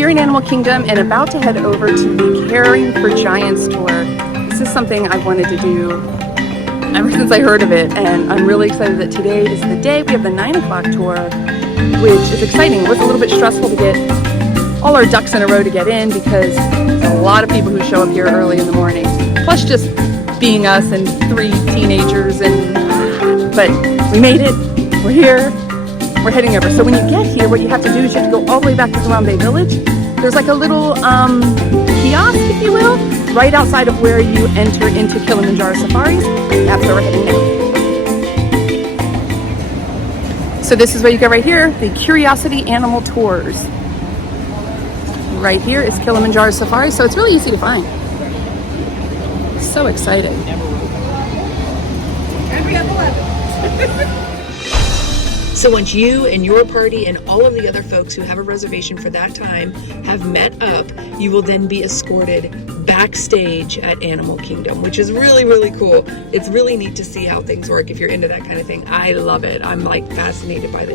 here in Animal Kingdom and about to head over to the Caring for Giants tour. This is something I've wanted to do ever since I heard of it, and I'm really excited that today is the day. We have the 9 o'clock tour, which is exciting. It was a little bit stressful to get all our ducks in a row to get in because there's a lot of people who show up here early in the morning, plus just being us and 3 teenagers, but we made it. We're here. We're heading over. So when you get here, what you have to do is you have to go all the way back to Harambe Village. There's like a little kiosk, if you will, right outside of where you enter into Kilimanjaro Safaris. That's where we're heading now. So this is where you go right here, the Curiosity Animal Tours. Right here is Kilimanjaro Safari, so it's really easy to find. So exciting. And we have 11. So once you and your party and all of the other folks who have a reservation for that time have met up, you will then be escorted backstage at Animal Kingdom, which is really, really cool. It's really neat to see how things work if you're into that kind of thing. I love it. I'm like fascinated by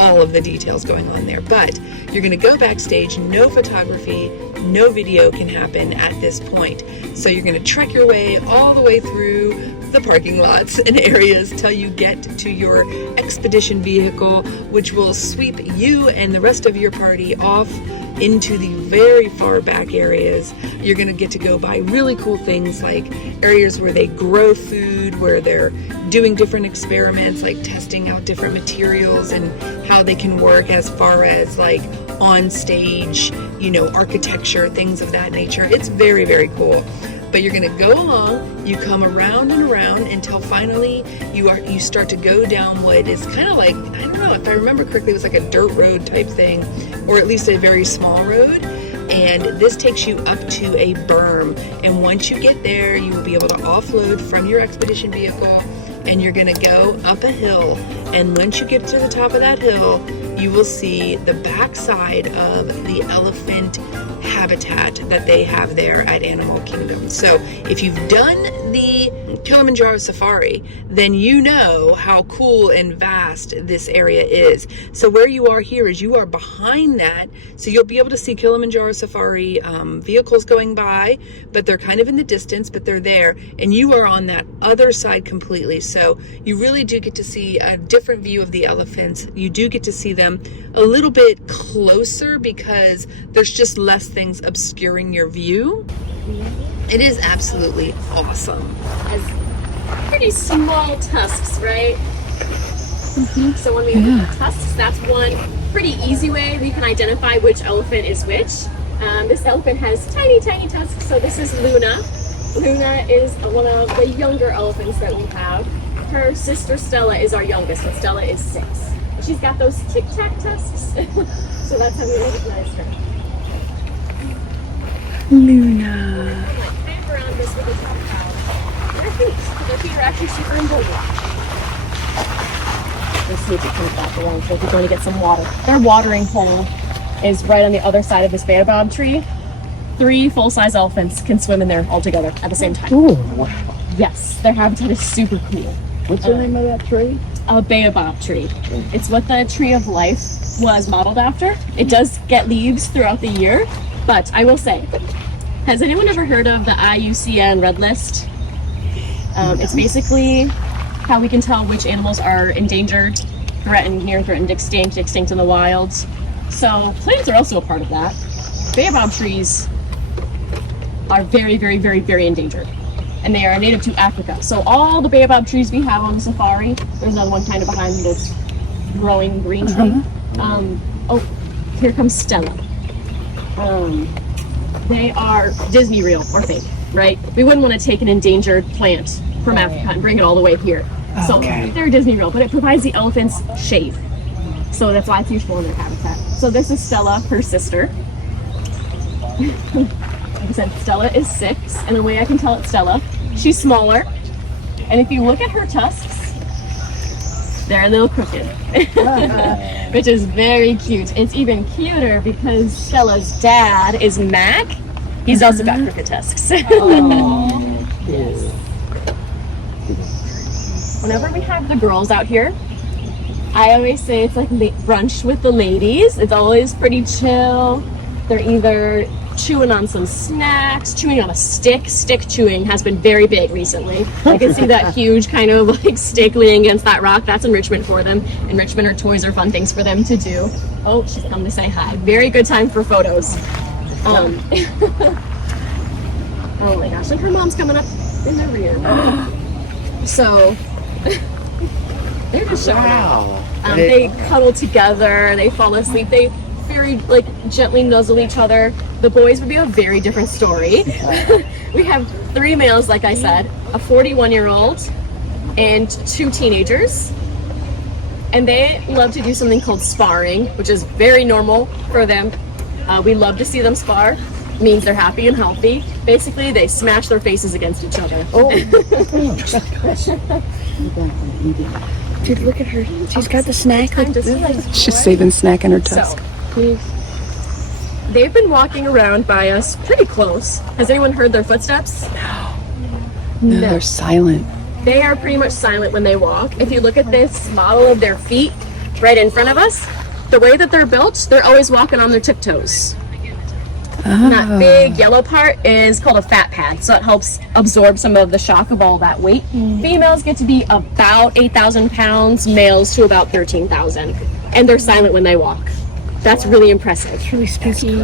all of the details going on there. But you're going to go backstage. No photography, no video can happen at this point. So you're going to trek your way all the way through the parking lots and areas till you get to your expedition vehicle, which will sweep you and the rest of your party off into the very far back areas. You're going to get to go by really cool things like areas where they grow food, where they're doing different experiments, like testing out different materials and how they can work as far as like on stage, you know, architecture, things of that nature. It's very, very cool. But you're going to go along, you come around and around until finally you start to go down what is kind of like, I don't know, if I remember correctly, it was like a dirt road type thing, or at least a very small road. And this takes you up to a berm. And once you get there, you will be able to offload from your expedition vehicle, and you're going to go up a hill. And once you get to the top of that hill, you will see the backside of the elephant habitat that they have there at Animal Kingdom. So if you've done the Kilimanjaro Safari, then you know how cool and vast this area is. So where you are here is you are behind that, so you'll be able to see Kilimanjaro Safari vehicles going by, but they're kind of in the distance, but they're there, and you are on that other side completely. So you really do get to see a different view of the elephants. You do get to see them a little bit closer because there's just less things obscuring your view. It is absolutely awesome. Has pretty small tusks, right? Mm-hmm. So when we have tusks, that's one pretty easy way we can identify which elephant is which. This elephant has tiny, tiny tusks. So this is Luna. Luna is one of the younger elephants that we have. Her sister Stella is our youngest, and Stella is 6. She's got those tic-tac tusks, so that's how we recognize her. Luna. Like hang around this with a top towel. Their feet are actually super emboldened. Let's see if it comes back along. So if you're going to get some water. Their watering hole is right on the other side of this baobab tree. 3 full-size elephants can swim in there all together at the same time. Ooh, wow. Yes, their habitat is super cool. What's the name of that tree? A baobab tree. It's what the tree of life was modeled after. It does get leaves throughout the year, but I will say, has anyone ever heard of the IUCN Red List? It's basically how we can tell which animals are endangered, threatened, near threatened, extinct in the wild. So plants are also a part of that. Baobab trees are very, very, very, very endangered. And they are native to Africa. So all the baobab trees we have on the safari, there's another one kind of behind this growing green tree. Oh, here comes Stella. They are Disney real or fake, right? We wouldn't want to take an endangered plant from Africa and bring it all the way here. So they're Disney real, but it provides the elephants shade. So that's why it's useful in their habitat. So this is Stella, her sister. Like I said, Stella is 6, and the way I can tell it's Stella, she's smaller. And if you look at her tusks, they're a little crooked, which is very cute. It's even cuter because Stella's dad is Mac. He's also got crooked tusks. Whenever we have the girls out here, I always say it's like brunch with the ladies. It's always pretty chill. They're either chewing on some snacks, chewing on a stick. Stick chewing has been very big recently. I can see that huge kind of like stick leaning against that rock. That's enrichment for them. Enrichment or toys are fun things for them to do. Oh, she's come to say hi. Very good time for photos. Oh my gosh, like her mom's coming up in the rear. So they're just showing out. They cuddle together, they fall asleep, they very like gently nuzzle each other. The boys would be a very different story. We have 3 males, like I said, a 41-year-old and 2 teenagers. And they love to do something called sparring, which is very normal for them. We love to see them spar. It means they're happy and healthy. Basically, they smash their faces against each other. Oh. Dude, look at her. She's got the snack. She's She's saving snack in her tusk. They've been walking around by us pretty close. Has anyone heard their footsteps? No, they're silent. They are pretty much silent when they walk. If you look at this model of their feet right in front of us, the way that they're built, they're always walking on their tiptoes. And that big yellow part is called a fat pad, so it helps absorb some of the shock of all that weight. Females get to be about 8,000 pounds, males to about 13,000. And they're silent when they walk. That's really impressive. It's really spooky.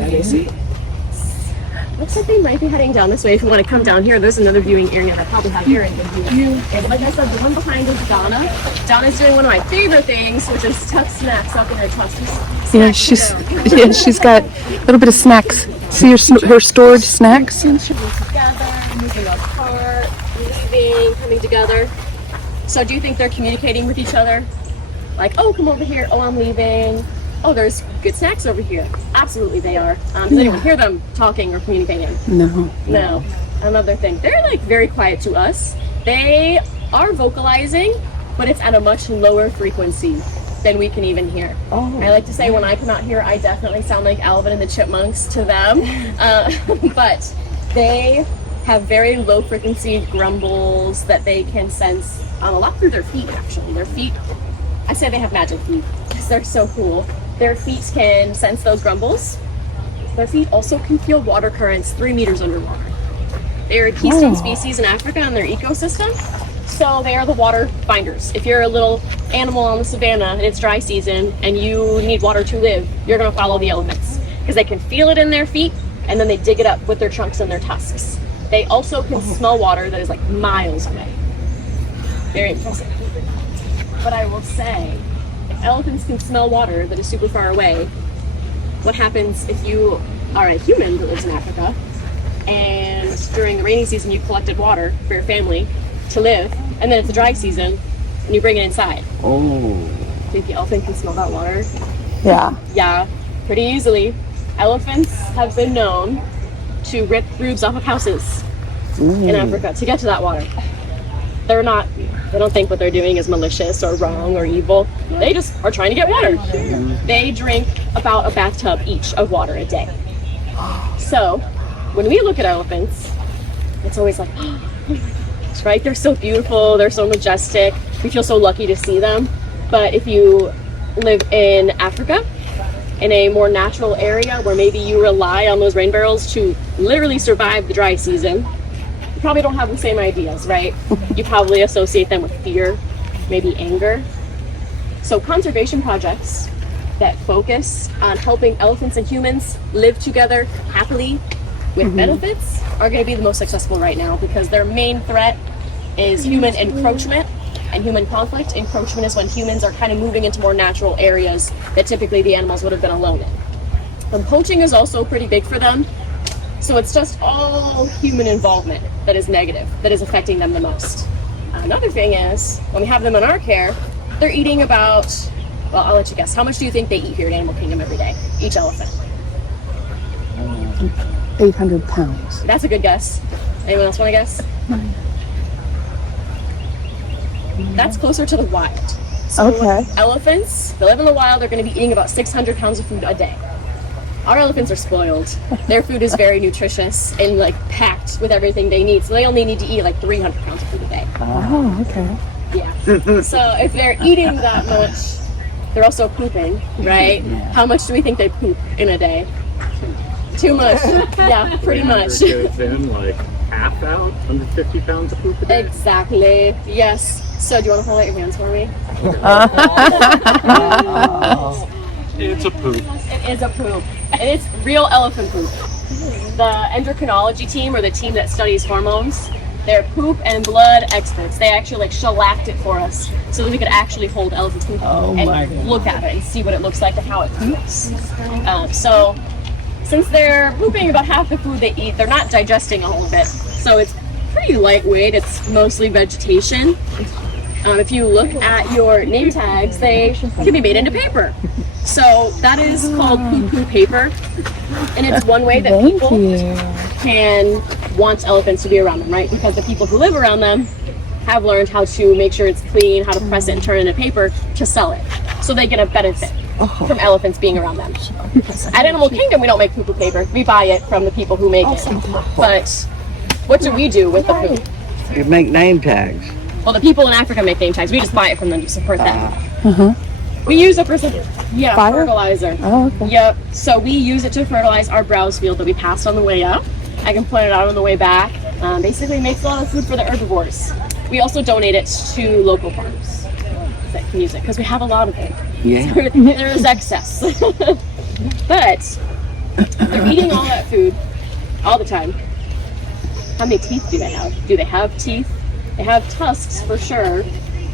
Looks like they might be heading down this way. If you want to come down here, there's another viewing area that probably have very good view. And like I said, the one behind is Donna. Donna's doing one of my favorite things, which is tuck snacks up in her tusks. Yeah, she's got a little bit of snacks. See her stored snacks? Together, moving apart, leaving, coming together. So do you think they're communicating with each other? Like, oh, come over here. Oh, I'm leaving. Oh, there's good snacks over here. Absolutely they are. Does anyone hear them talking or communicating? No. Another thing. They're like very quiet to us. They are vocalizing, but it's at a much lower frequency than we can even hear. I like to say when I come out here, I definitely sound like Alvin and the Chipmunks to them. But they have very low frequency grumbles that they can sense a lot through their feet, actually. Their feet, I say they have magic feet because they're so cool. Their feet can sense those grumbles. Their feet also can feel water currents 3 meters underwater. They are a keystone species in Africa in their ecosystem. So they are the water finders. If you're a little animal on the savannah and it's dry season and you need water to live, you're gonna follow the elephants because they can feel it in their feet and then they dig it up with their trunks and their tusks. They also can smell water that is like miles away. Very impressive. But I will say, if elephants can smell water that is super far away, what happens if you are a human that lives in Africa and during the rainy season you collected water for your family to live, and then it's the dry season and you bring it inside? Think the elephant can smell that water? Yeah, pretty easily. Elephants have been known to rip roofs off of houses in Africa to get to that water. They don't think what they're doing is malicious or wrong or evil. They just are trying to get water. They drink about a bathtub each of water a day. So when we look at elephants, it's always like, oh my gosh, right? They're so beautiful, they're so majestic. We feel so lucky to see them. But if you live in Africa, in a more natural area where maybe you rely on those rain barrels to literally survive the dry season, you probably don't have the same ideas, right? You probably associate them with fear, maybe anger. So conservation projects that focus on helping elephants and humans live together happily with benefits are going to be the most successful right now because their main threat is human encroachment and human conflict. Encroachment is when humans are kind of moving into more natural areas that typically the animals would have been alone in. And poaching is also pretty big for them. So it's just all human involvement that is negative, that is affecting them the most. Another thing is, when we have them in our care, they're eating about, well, I'll let you guess. How much do you think they eat here at Animal Kingdom every day, each elephant? 800 pounds. That's a good guess. Anyone else want to guess? That's closer to the wild. So elephants, they live in the wild, they're going to be eating about 600 pounds of food a day. Our elephants are spoiled. Their food is very nutritious and like packed with everything they need. So they only need to eat like 300 pounds of food a day. Oh, okay. Yeah. So if they're eating that much, they're also pooping, right? How much do we think they poop in a day? Too much. Yeah, pretty much. It's in like half out, under 50 pounds of poop a day. Exactly. Yes. So do you want to hold out your hands for me? It's a poop. It is a poop. And it's real elephant poop. The endocrinology team, or the team that studies hormones, they're poop and blood experts. They actually like shellacked it for us so that we could actually hold elephant poop and look at it and see what it looks like and how it poops. So since they're pooping about half the food they eat, they're not digesting all of it. So it's pretty lightweight. It's mostly vegetation. If you look at your name tags, they can be made into paper. So that is called poo-poo paper. And it's one way that people can want elephants to be around them, right? Because the people who live around them have learned how to make sure it's clean, how to press it and turn it into paper to sell it. So they get a benefit from elephants being around them. At Animal Kingdom, we don't make poo-poo paper. We buy it from the people who make it. But what do we do with the poop? You make name tags. Well, the people in Africa make name tags. We just buy it from them to support them. We use it for fertilizer. Oh, okay. Yep. So we use it to fertilize our browse field that we passed on the way up. I can point it out on the way back. Basically, it makes a lot of food for the herbivores. We also donate it to local farms that can use it because we have a lot of it. Yeah. So there is excess. But they're eating all that food all the time. How many teeth do they have? Do they have teeth? They have tusks for sure.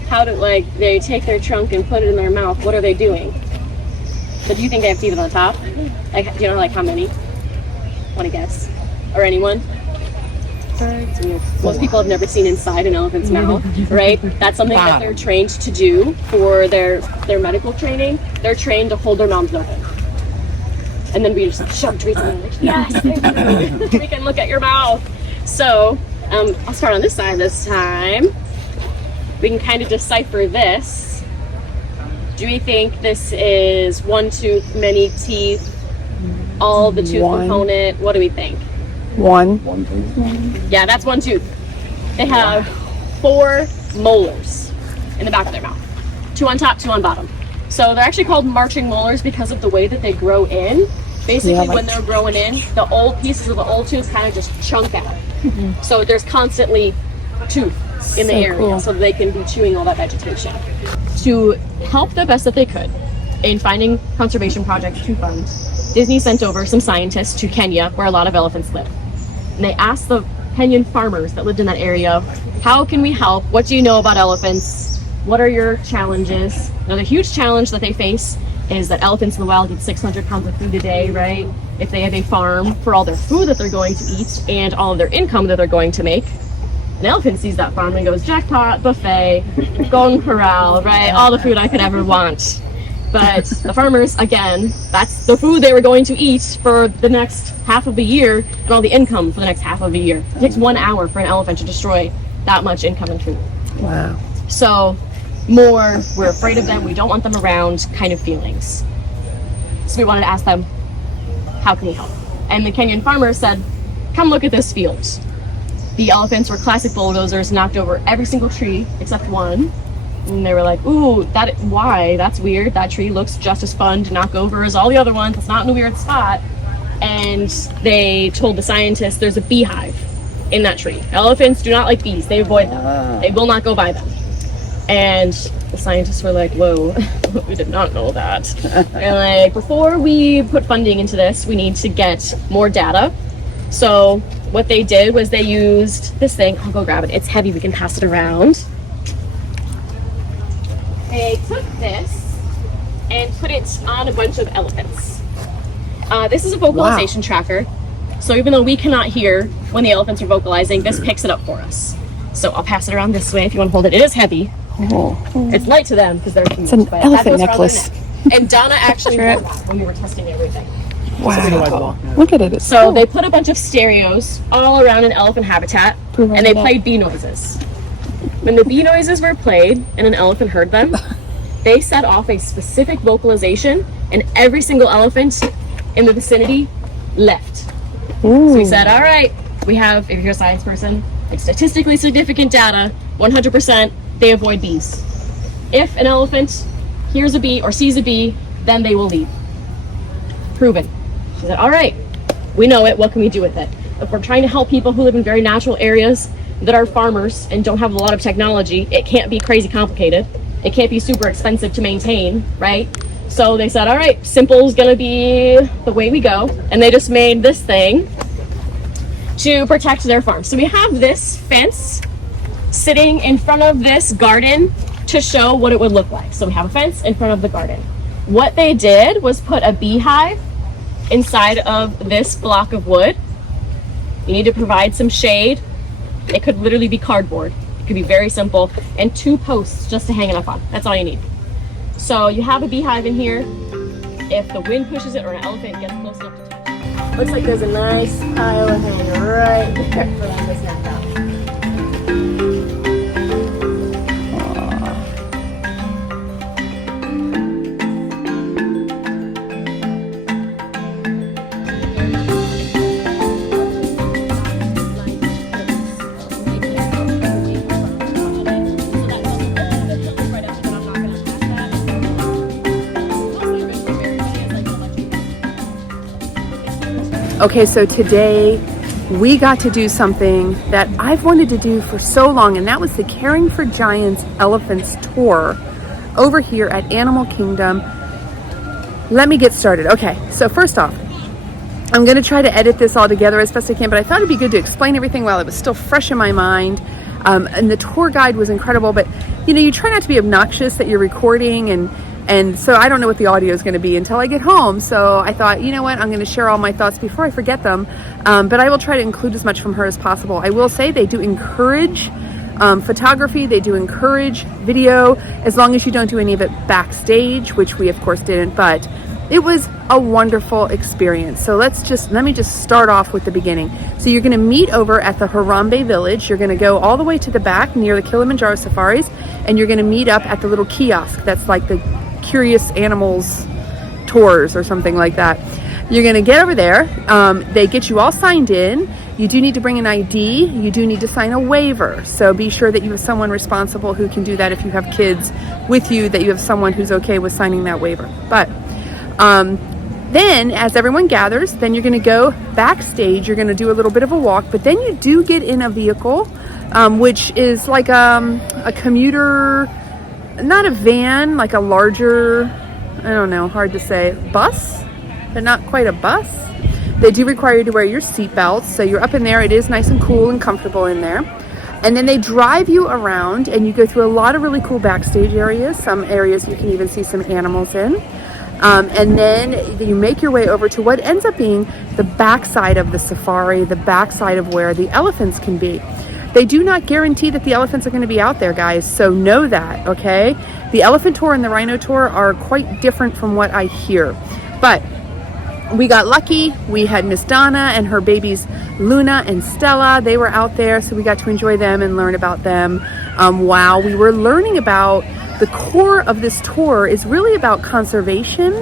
How do they take their trunk and put it in their mouth? What are they doing? So do you think they have teeth on the top? Like, do you know how many? Want to guess? Or anyone? Most people have never seen inside an elephant's mouth, right? That's something that they're trained to do for their medical training. They're trained to hold their mouths open. And then we just shove treats in there, like, yes, we can look at your mouth. So I'll start on this side this time. We can kind of decipher this. Do we think this is one tooth, many teeth, all the tooth component? What do we think? One. Yeah, that's one tooth. They have 4 molars in the back of their mouth. 2 on top, 2 on bottom. So they're actually called marching molars because of the way that they grow in. Basically, when they're growing in, the old pieces of the old tooth kind of just chunk out. So there's constantly tooth in the area so that they can be chewing all that vegetation. To help the best that they could in finding conservation projects to fund, Disney sent over some scientists to Kenya, where a lot of elephants live. And they asked the Kenyan farmers that lived in that area, how can we help? What do you know about elephants? What are your challenges? Now, the huge challenge that they face is that elephants in the wild eat 600 pounds of food a day, right? If they have a farm for all their food that they're going to eat and all of their income that they're going to make, an elephant sees that farm and goes, jackpot, buffet, golden corral, right? All the food I could ever want. But the farmers, again, that's the food they were going to eat for the next half of the year and all the income for the next half of the year. It takes 1 hour for an elephant to destroy that much income and food. Wow. So more, we're afraid of them, we don't want them around kind of feelings. So we wanted to ask them, how can we help? And the Kenyan farmer said, come look at this field. The elephants were classic bulldozers, knocked over every single tree except one. And they were like, ooh, why? That's weird. That tree looks just as fun to knock over as all the other ones. It's not in a weird spot. And they told the scientists there's a beehive in that tree. Elephants do not like bees. They avoid them. They will not go by them. And the scientists were like, whoa, we did not know that. And before we put funding into this, we need to get more data. So what they did was they used this thing. I'll go grab it. It's heavy. We can pass it around. They took this and put it on a bunch of elephants. This is a vocalization tracker. So even though we cannot hear when the elephants are vocalizing, this picks it up for us. So I'll pass it around this way if you want to hold it. It is heavy. It's light to them because they're huge. It's an elephant necklace. And Donna actually wore that when we were testing everything. Wow. Look at it. It's So they put a bunch of stereos all around an elephant habitat and they played bee noises. When the bee noises were played and an elephant heard them, they set off a specific vocalization and every single elephant in the vicinity left. So we said, all right, we have, if you're a science person, like statistically significant data, 100% they avoid bees. If an elephant hears a bee or sees a bee, then they will leave. Proven. She said, all right, We know it. What can we do with it? If we're trying to help people who live in very natural areas that are farmers and don't have a lot of technology, it can't be crazy complicated. It can't be super expensive to maintain, right? So they said, all right, simple is gonna be the way we go. And they just made this thing to protect their farm. So we have this fence sitting in front of this garden to show what it would look like. So we have a fence in front of the garden. What they did was put a beehive inside of this block of wood. You need to provide some shade. It could literally be cardboard. It could be very simple. And 2 posts just to hang it up on. That's all you need. So you have a beehive in here. If the wind pushes it or an elephant gets close enough to touch it. Looks like there's a nice pile of hay right there for them to snap out. Okay, so today we got to do something that I've wanted to do for so long, and that was the Caring for Giants Elephants Tour over here at Animal Kingdom. Let me get started. Okay, so first off, I'm going to try to edit this all together as best I can, but I thought it'd be good to explain everything while it was still fresh in my mind. And the tour guide was incredible, but you know, you try not to be obnoxious that you're recording, and so I don't know what the audio is going to be until I get home. So I thought, you know what, I'm going to share all my thoughts before I forget them. But I will try to include as much from her as possible. I will say they do encourage photography. They do encourage video, as long as you don't do any of it backstage, which we of course didn't, but it was a wonderful experience. So let me just start off with the beginning. So you're going to meet over at the Harambe Village. You're going to go all the way to the back near the Kilimanjaro Safaris, and you're going to meet up at the little kiosk that's like the Curious Animals tours or something like that. You're going to get over there. They get you all signed in. You do need to bring an ID. You do need to sign a waiver. So be sure that you have someone responsible who can do that. If you have kids with you, that you have someone who's okay with signing that waiver. But then as everyone gathers, then you're going to go backstage. You're going to do a little bit of a walk, but then you do get in a vehicle, which is like a commuter, not a van, like a larger, I don't know, hard to say, bus, but not quite a bus. They do require you to wear your seatbelts, so you're up in there. It is nice and cool and comfortable in there. And then they drive you around, and you go through a lot of really cool backstage areas. Some areas you can even see some animals in. And then you make your way over to what ends up being the backside of the safari, the backside of where the elephants can be. They do not guarantee that the elephants are going to be out there, guys, so know that, okay? The elephant tour and the rhino tour are quite different from what I hear. But we got lucky. We had Miss Donna and her babies Luna and Stella. They were out there, so we got to enjoy them and learn about them. While we were learning about the core of this tour is really about conservation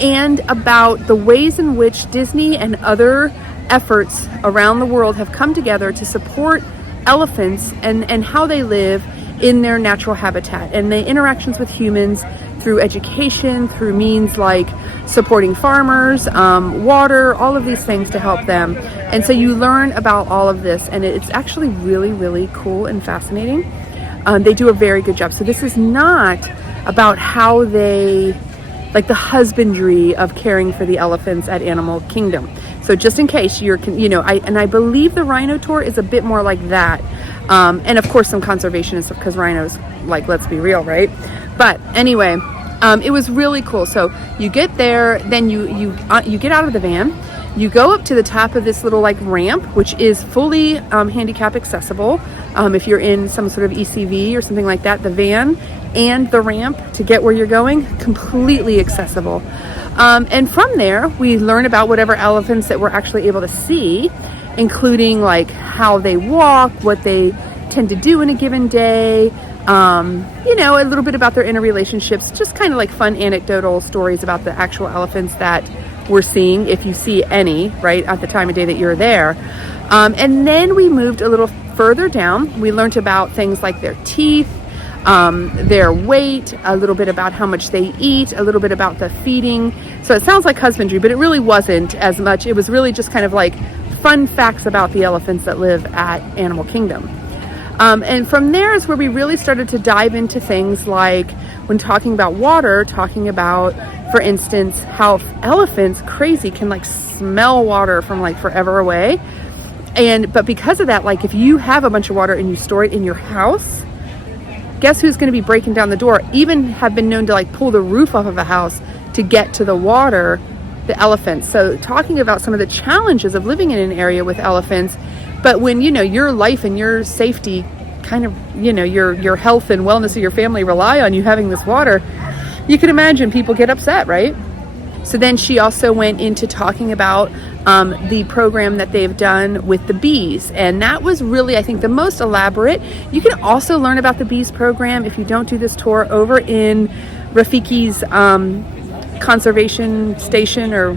and about the ways in which Disney and other efforts around the world have come together to support elephants and how they live in their natural habitat and the interactions with humans through education, through means like supporting farmers, water, all of these things to help them. And so you learn about all of this, and it's actually really, really cool and fascinating. They do a very good job. So this is not about how they, like the husbandry of caring for the elephants at Animal Kingdom. So just in case you're, I believe the rhino tour is a bit more like that. And of course some conservation and stuff, because rhinos, like, let's be real, right? But anyway, it was really cool. So you get there, then you get out of the van, you go up to the top of this little like ramp, which is fully handicap accessible. If you're in some sort of ECV or something like that, the van and the ramp to get where you're going, completely accessible. And from there, we learn about whatever elephants that we're actually able to see, including like how they walk, what they tend to do in a given day, a little bit about their interrelationships, just kind of like fun anecdotal stories about the actual elephants that we're seeing, if you see any, right, at the time of day that you're there. And then we moved a little further down. We learned about things like their teeth, their weight, a little bit about how much they eat, a little bit about the feeding. So it sounds like husbandry, but it really wasn't as much. It was really just kind of like fun facts about the elephants that live at Animal Kingdom. And from there is where we really started to dive into things like, when talking about water, talking about, for instance, how elephants, crazy, can like smell water from like forever away. But because of that, like if you have a bunch of water and you store it in your house, guess who's going to be breaking down the door? Even have been known to like pull the roof off of a house to get to the water, the elephants. So talking about some of the challenges of living in an area with elephants, but when, you know, your life and your safety kind of, you know, your health and wellness of your family rely on you having this water, you can imagine people get upset, right? So then she also went into talking about the program that they've done with the bees. And that was really, I think, the most elaborate. You can also learn about the bees program if you don't do this tour over in Rafiki's conservation station, or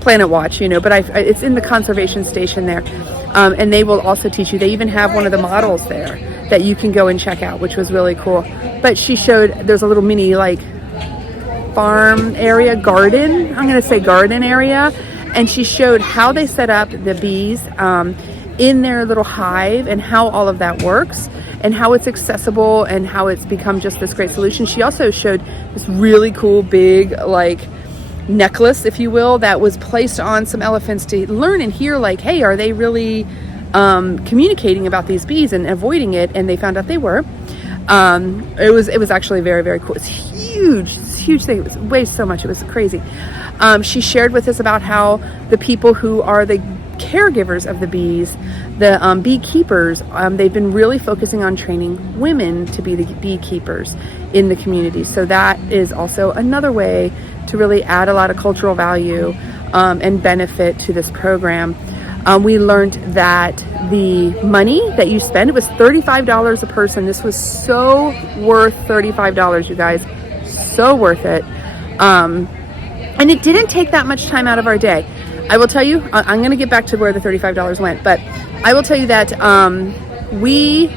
Planet Watch, you know, but it's in the conservation station there. And they will also teach you. They even have one of the models there that you can go and check out, which was really cool. But she showed, there's a little mini like farm area, garden, I'm going to say garden area. And she showed how they set up the bees in their little hive and how all of that works and how it's accessible and how it's become just this great solution. She also showed this really cool big like necklace, if you will, that was placed on some elephants to learn and hear like, hey, are they really communicating about these bees and avoiding it? And they found out they were. It was actually very, very cool. It's huge thing. It was weighs so much. It was crazy. She shared with us about how the people who are the caregivers of the bees, the beekeepers, they've been really focusing on training women to be the beekeepers in the community. So that is also another way to really add a lot of cultural value and benefit to this program. We learned that the money that you spend, it was $35 a person. This was so worth $35, you guys. So worth it. And it didn't take that much time out of our day. I will tell you, I'm going to get back to where the $35 went, but I will tell you that we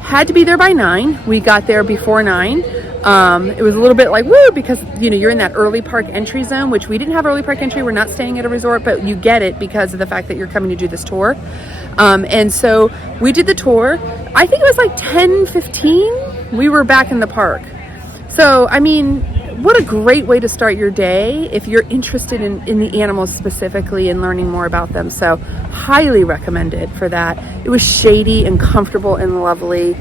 had to be there by 9. We got there before 9. It was a little bit like, woo, because, you know, you're in that early park entry zone, which we didn't have early park entry. We're not staying at a resort, but you get it because of the fact that you're coming to do this tour. And so we did the tour. I think it was like 10:15. We were back in the park. So, I mean, what a great way to start your day if you're interested in the animals specifically and learning more about them. So highly recommended for that. It was shady and comfortable and lovely.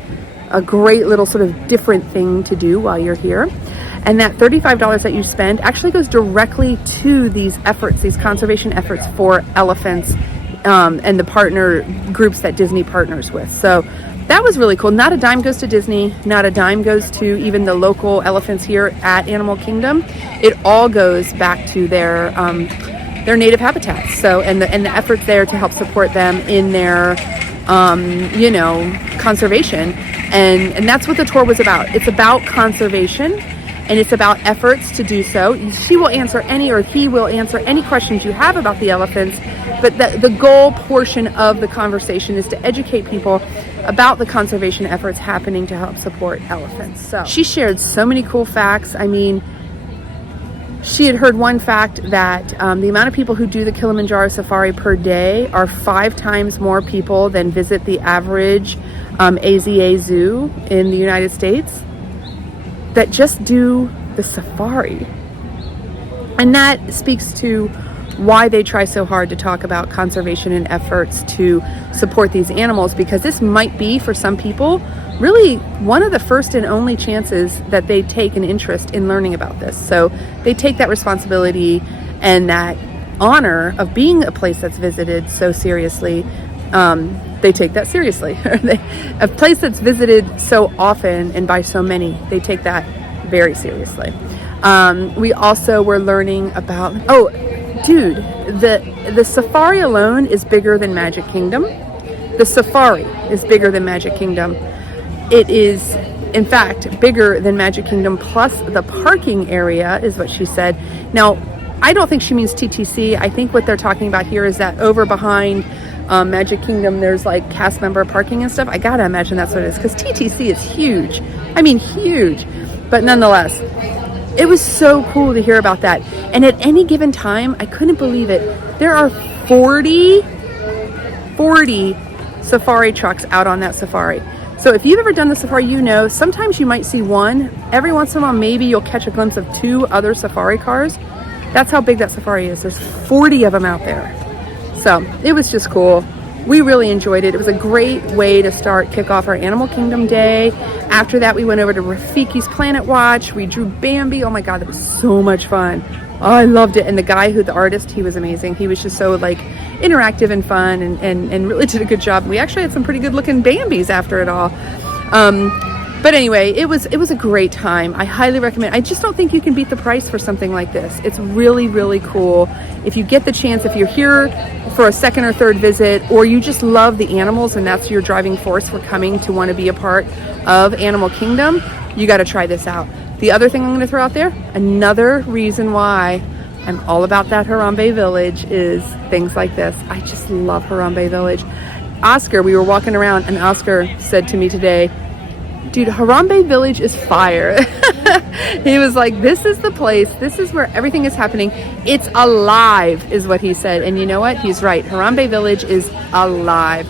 A great little sort of different thing to do while you're here. And that $35 that you spend actually goes directly to these efforts, these conservation efforts for elephants and the partner groups that Disney partners with. So that was really cool. Not a dime goes to Disney. Not a dime goes to even the local elephants here at Animal Kingdom. It all goes back to their native habitats. So and the efforts there to help support them in their conservation. And that's what the tour was about. It's about conservation and it's about efforts to do so. He will answer any questions you have about the elephants, but the goal portion of the conversation is to educate people about the conservation efforts happening to help support elephants. So she shared so many cool facts. I mean, she had heard one fact that the amount of people who do the Kilimanjaro safari per day are 5 times more people than visit the average AZA zoo in the United States that just do the safari. And that speaks to why they try so hard to talk about conservation and efforts to support these animals, because this might be, for some people, really one of the first and only chances that they take an interest in learning about this. So they take that responsibility and that honor of being a place that's visited so seriously. They take that seriously. A place that's visited so often and by so many, they take that very seriously. We also were learning about, the safari alone is bigger than Magic Kingdom. The safari is bigger than Magic Kingdom. It is, in fact, bigger than Magic Kingdom, plus the parking area is what she said. Now, I don't think she means TTC. I think what they're talking about here is that over behind Magic Kingdom, there's like cast member parking and stuff. I gotta imagine that's what it is, because TTC is huge. I mean, huge. But nonetheless, it was so cool to hear about that. And at any given time, I couldn't believe it. There are 40 safari trucks out on that safari. So if you've ever done the safari, you know, sometimes you might see one. Every once in a while, maybe you'll catch a glimpse of 2 other safari cars. That's how big that safari is. There's 40 of them out there. So it was just cool. We really enjoyed it. It was a great way to kick off our Animal Kingdom day. After that, we went over to Rafiki's Planet Watch. We drew Bambi. Oh my God, that was so much fun. Oh, I loved it. And the guy the artist, he was amazing. He was just so like interactive and fun, and really did a good job. We actually had some pretty good looking Bambis after it all. But anyway, it was a great time. I highly recommend. I just don't think you can beat the price for something like this. It's really, really cool. If you get the chance, if you're here for a second or third visit, or you just love the animals and that's your driving force for coming to want to be a part of Animal Kingdom, you got to try this out. The other thing I'm going to throw out there, another reason why I'm all about that Harambe Village, is things like this. I just love Harambe Village. Oscar, we were walking around and Oscar said to me today, dude, Harambe Village is fire. He was like, this is the place. This is where everything is happening. It's alive, is what he said. And you know what? He's right. Harambe Village is alive.